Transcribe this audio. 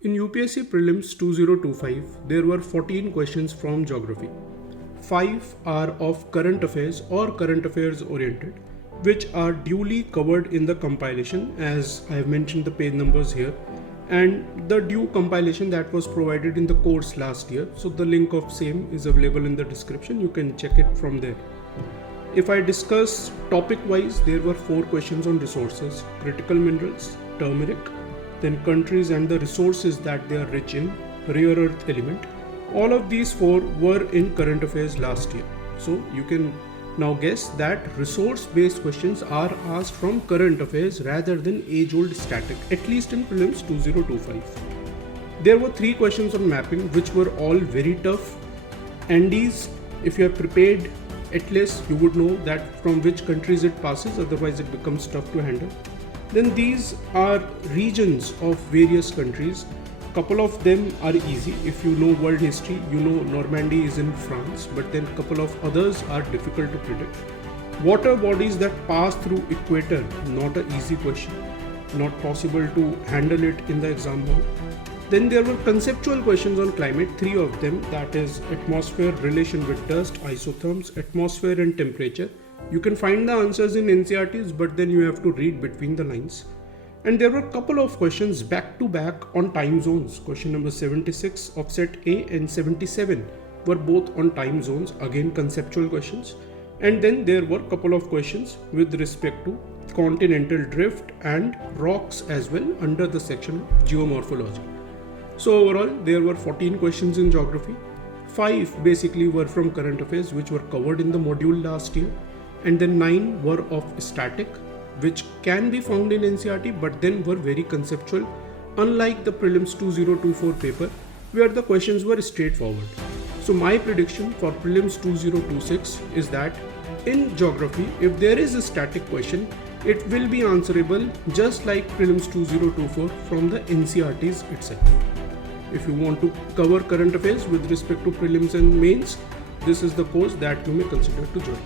In UPSC Prelims 2025, there were 14 questions from geography. 5 are of current affairs or current affairs oriented, which are duly covered in the compilation, as I have mentioned the page numbers here, and the due compilation that was provided in the course last year. So the link of same is available in the description. You can check it from there. If I discuss topic wise, there were 4 questions on resources: critical minerals, turmeric, then countries and the resources that they are rich in, rare earth element. All of these 4 were in current affairs last year. So you can now guess that resource based questions are asked from current affairs rather than age old static, at least in prelims 2025. There were 3 questions on mapping which were all very tough, and these, if you have prepared at least, you would know that from which countries it passes, otherwise it becomes tough to handle. Then these are regions of various countries. Couple of them are easy. If you know world history, you know Normandy is in France, but then couple of others are difficult to predict. Water bodies that pass through equator, not an easy question, not possible to handle it in the exam hall. Then there were conceptual questions on climate, 3 of them, that is atmosphere, relation with dust, isotherms, atmosphere and temperature. You can find the answers in NCERTs, but then you have to read between the lines. And there were a couple of questions back to back on time zones. Question number 76 of set A and 77 were both on time zones, again conceptual questions. And then there were a couple of questions with respect to continental drift and rocks as well under the section of geomorphology. So overall, there were 14 questions in geography. 5 basically were from current affairs, which were covered in the module last year. And then 9 were of static, which can be found in NCERT, but then were very conceptual, unlike the Prelims 2024 paper, where the questions were straightforward. So my prediction for Prelims 2026 is that in geography, if there is a static question, it will be answerable just like Prelims 2024 from the NCERTs itself. If you want to cover current affairs with respect to prelims and mains, this is the course that you may consider to join.